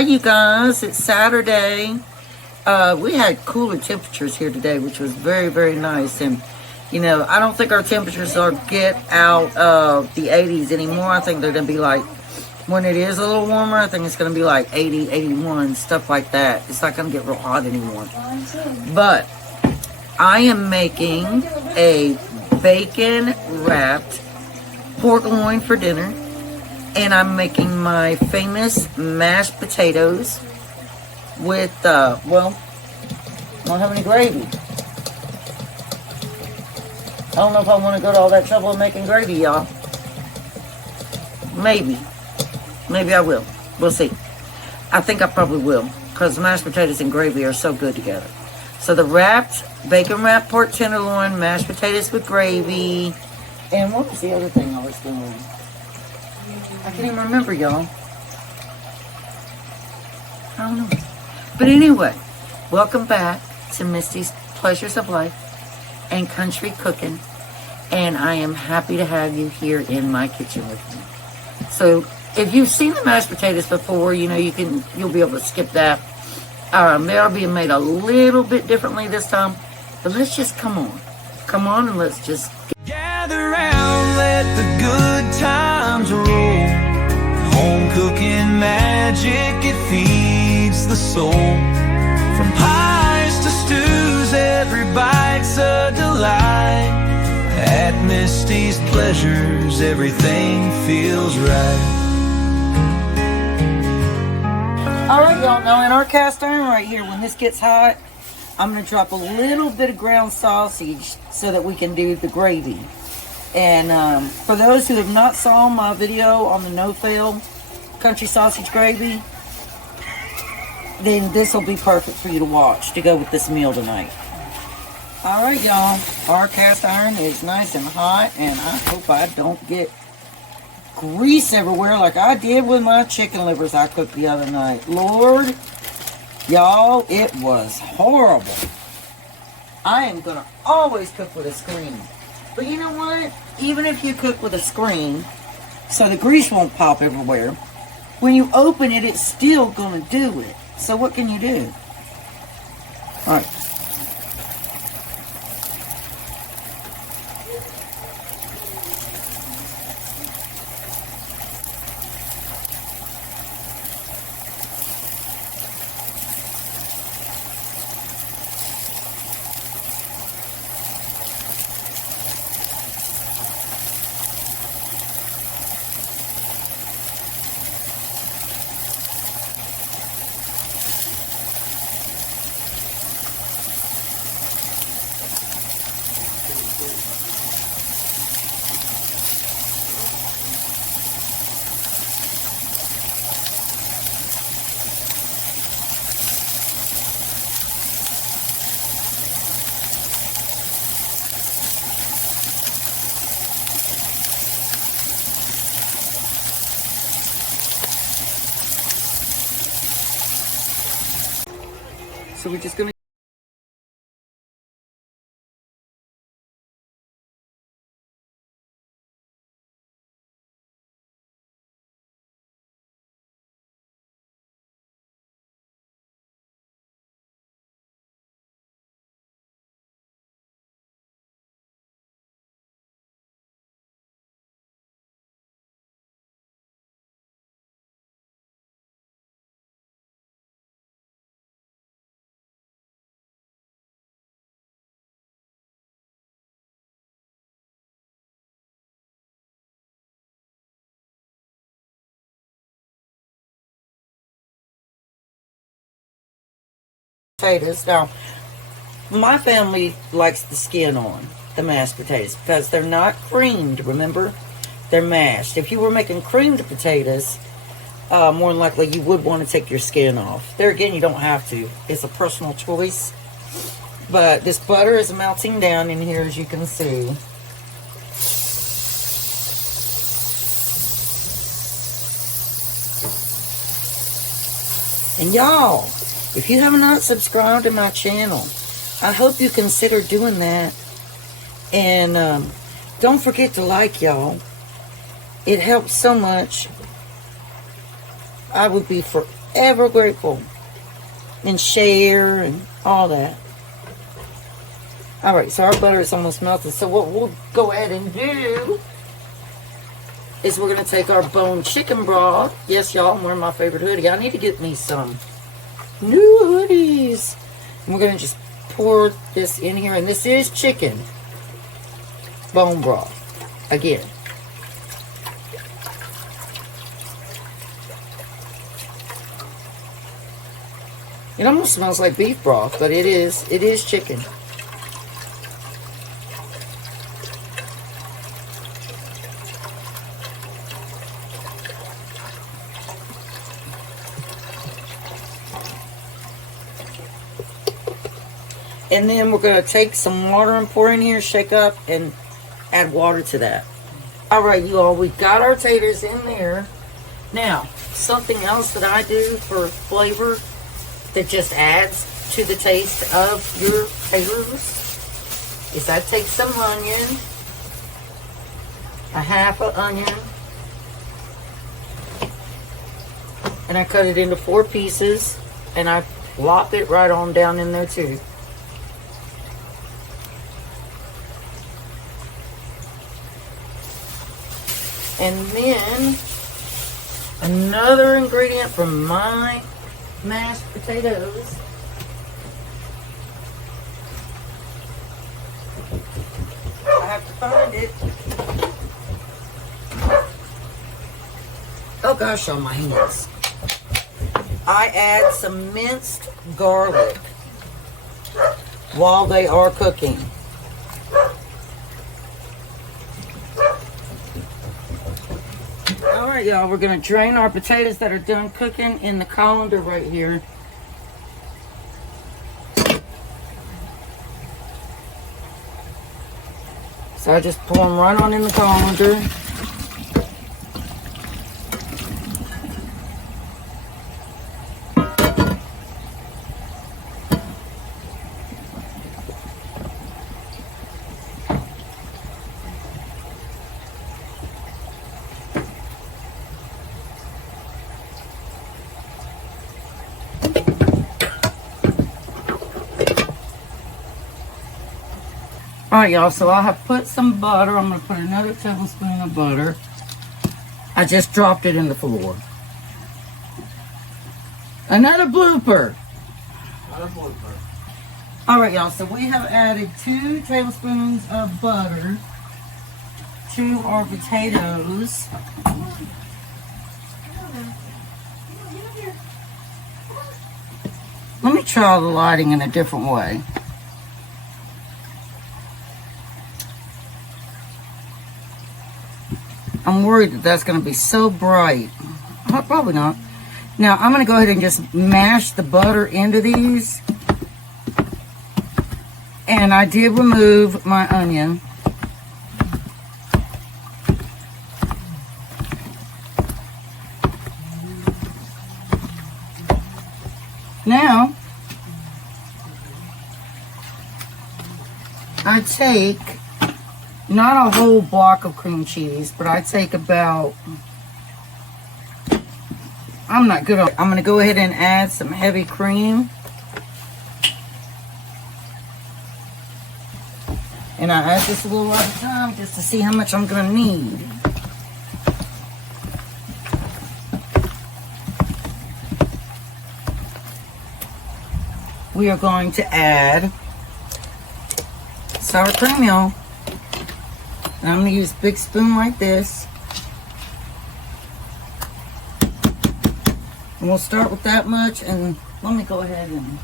Hi, you guys. It's Saturday. We had cooler temperatures here today, which was very, very nice. And, you know, I don't think our temperatures are get out of the 80s anymore. I think they're going to be like, when it is a little warmer, I think it's going to be like 80, 81, stuff like that. It's not going to get real hot anymore. But I am making a bacon-wrapped pork loin for dinner. And I'm making my famous mashed potatoes with, well, I don't have any gravy. I don't know if I want to go to all that trouble of making gravy, y'all. Maybe. Maybe I will. We'll see. I think I probably will, because mashed potatoes and gravy are so good together. So the bacon wrapped pork tenderloin, mashed potatoes with gravy, and what was the other thing I was doing? I can't even remember, y'all. I don't know. But anyway, welcome back to Misty's Pleasures of Life and Country Cooking. And I am happy to have you here in my kitchen with me. So if you've seen the mashed potatoes before, you know, you'll be able to skip that. They are being made a little bit differently this time. But let's just come on and let's just gather round, let the good times roll. Home cooking magic, it feeds the soul. From pies to stews, every bite's a delight. At Misty's Pleasures, everything feels right. Alright, y'all, now in our cast iron right here, when this gets hot, I'm going to drop a little bit of ground sausage so that we can do the gravy. And for those who have not saw my video on the no-fail country sausage gravy, then this will be perfect for you to watch to go with this meal tonight. Alright, y'all, our cast iron is nice and hot, and I hope I don't get grease everywhere like I did with my chicken livers I cooked the other night. Lord, y'all, it was horrible. I am going to always cook with a screen. But you know what? Even if you cook with a screen, so the grease won't pop everywhere, when you open it, it's still going to do it. So what can you do? Alright. So we're just going to potatoes. Now, my family likes the skin on the mashed potatoes because they're not creamed, remember? They're mashed. If you were making creamed potatoes, more than likely you would want to take your skin off. There again, you don't have to. It's a personal choice. But this butter is melting down in here, as you can see. And y'all, if you have not subscribed to my channel, I hope you consider doing that. And don't forget to like, y'all. It helps so much. I would be ever grateful. And share and all that. Alright, so our butter is almost melted. So what we'll go ahead and do is we're going to take our boned chicken broth. Yes, y'all, I'm wearing my favorite hoodie. I need to get me some new hoodies. And we're going to just pour this in here. And this is chicken bone broth. Again. It almost smells like beef broth, but it is chicken. And then we're going to take some water and pour in here, shake up, and add water to that. Alright, you all, we've got our taters in there. Now, something else that I do for flavor that just adds to the taste of your taters is I take some onion, a half an onion, and I cut it into 4 pieces, and I plop it right on down in there too. And then another ingredient from my mashed potatoes. I have to find it. Oh gosh, on my hands. I add some minced garlic while they are cooking. Alright, y'all, we're going to drain our potatoes that are done cooking in the colander right here. So I just pour them right on in the colander. Alright, y'all, so I have put some butter. I'm going to put another tablespoon of butter. I just dropped it in the floor. Another blooper. Alright, y'all, so we have added 2 tablespoons of butter to our potatoes. Let me try the lighting in a different way. I'm worried that that's going to be so bright. Probably not. Now, I'm going to go ahead and just mash the butter into these. And I did remove my onion. Now, I take not a whole block of cream cheese, but I take about, I'm not good on, I'm going to go ahead and add some heavy cream. And I add this a little at a time just to see how much I'm going to need. We are going to add sour cream, y'all. And I'm going to use a big spoon like this. And we'll start with that much. And let me go ahead and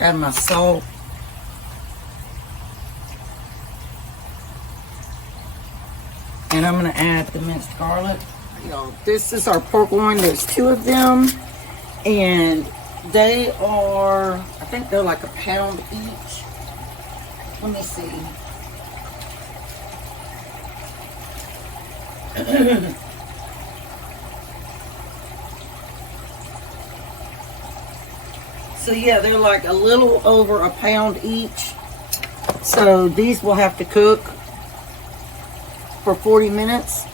add my salt. And I'm going to add the minced garlic. Y'all, this is our pork loin. There's 2 of them. And they are, I think they're like £1 each. Let me see. So yeah, they're like a little over £1 each. So these will have to cook for 40 minutes.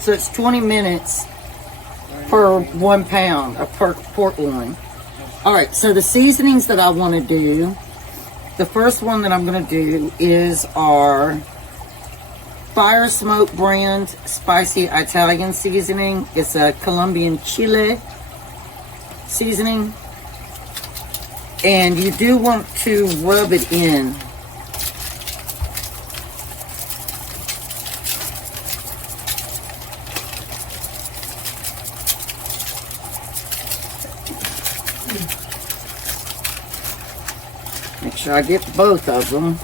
So it's 20 minutes per 1 pound of pork loin. All right, so the seasonings that I want to do, the first one that I'm going to do is our Fire Smoke brand spicy Italian seasoning. It's a Colombian chile seasoning. And you do want to rub it in. Make sure I get both of them.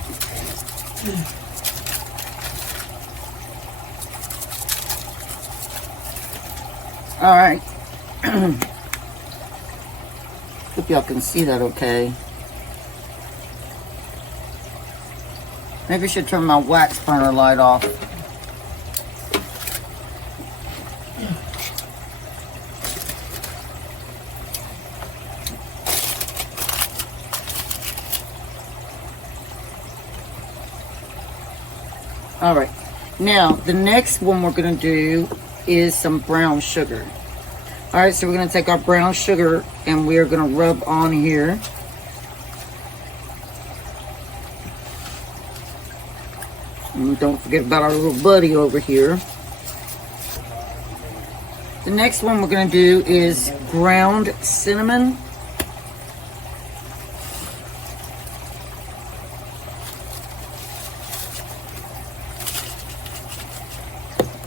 All right. Hope y'all can see that okay. Maybe I should turn my wax burner light off. All right, now the next one we're going to do is some brown sugar. All right, so we're going to take our brown sugar and we're going to rub on here. And don't forget about our little buddy over here. The next one we're going to do is ground cinnamon.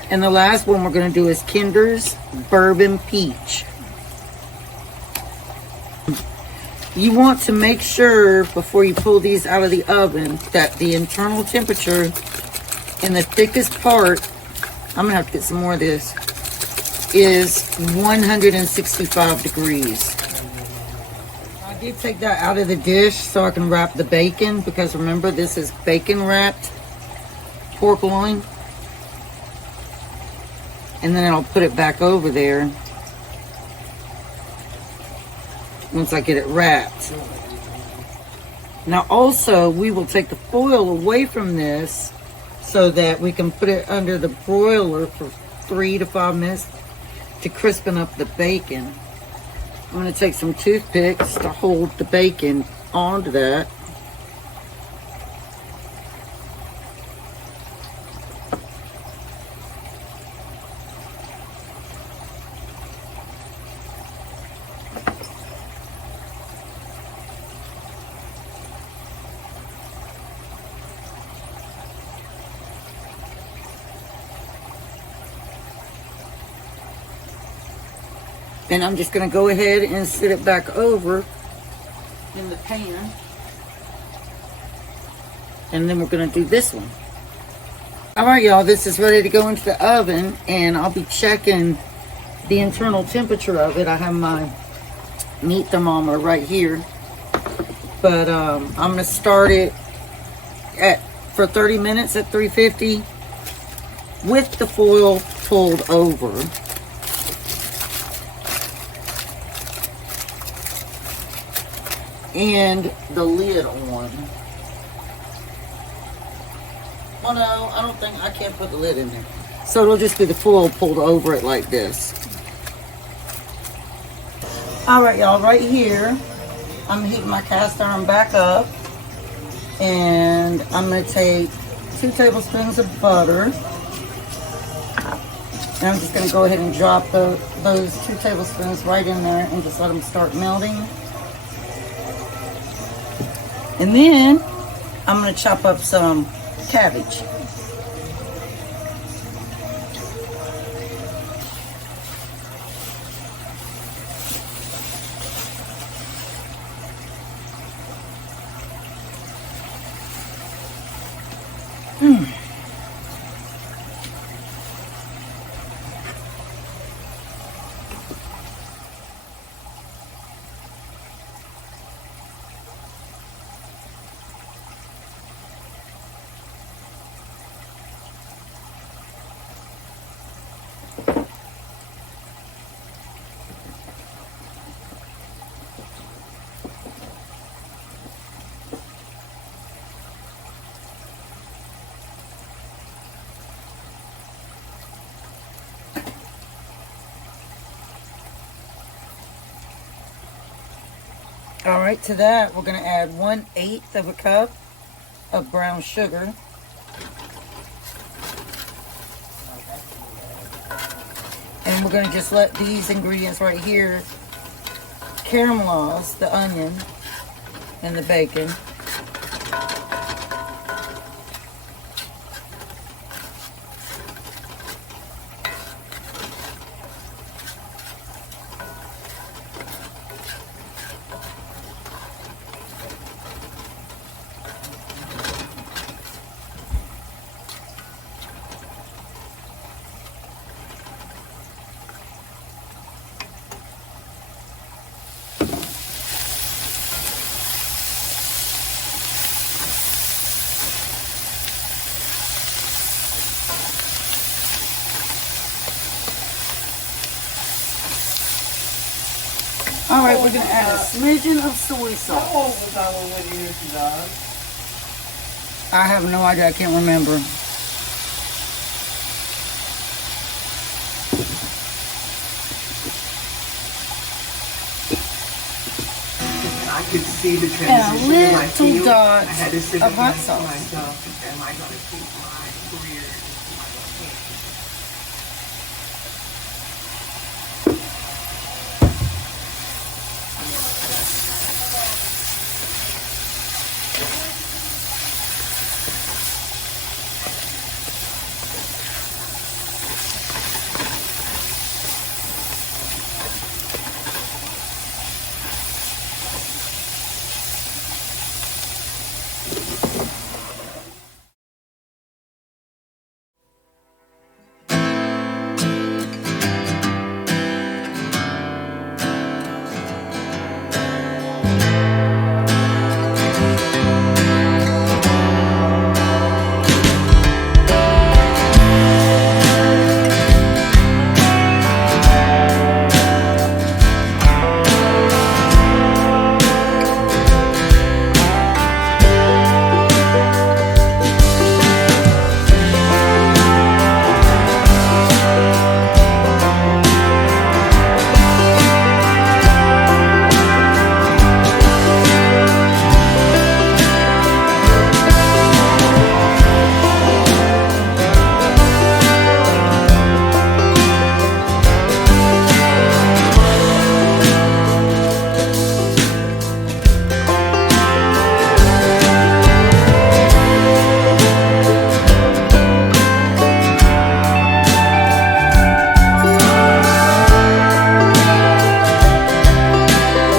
And the last one we're going to do is Kinder's Bourbon Peach. You want to make sure before you pull these out of the oven that the internal temperature in the thickest part, I'm going to have to get some more of this, is 165 degrees. I did take that out of the dish so I can wrap the bacon, because remember, this is bacon wrapped pork loin. And then I'll put it back over there once I get it wrapped. Now also, we will take the foil away from this so that we can put it under the broiler for 3 to 5 minutes to crispen up the bacon. I'm going to take some toothpicks to hold the bacon onto that. And I'm just going to go ahead and sit it back over in the pan. And then we're going to do this one. All right, y'all, this is ready to go into the oven, and I'll be checking the internal temperature of it. I have my meat thermometer right here. But I'm going to start it for 30 minutes at 350 with the foil pulled over. And the lid on. Well, no, I don't think, I can't put the lid in there. So it'll just be the foil pulled over it like this. All right, y'all, right here, I'm heating my cast iron back up. And I'm going to take 2 tablespoons of butter. And I'm just going to go ahead and drop those 2 tablespoons right in there and just let them start melting. And then I'm going to chop up some cabbage. All right, to that, we're going to add 1/8 of a cup of brown sugar. And we're going to just let these ingredients right here caramelize the onion and the bacon. All right, we're going to add a smidgen of soy sauce. How old was I when we used to die? I have no idea. I can't remember. I could see the transition And a in my little field. dot I had to sit of hot and sauce. myself, am I going to keep my career? Am I going to keep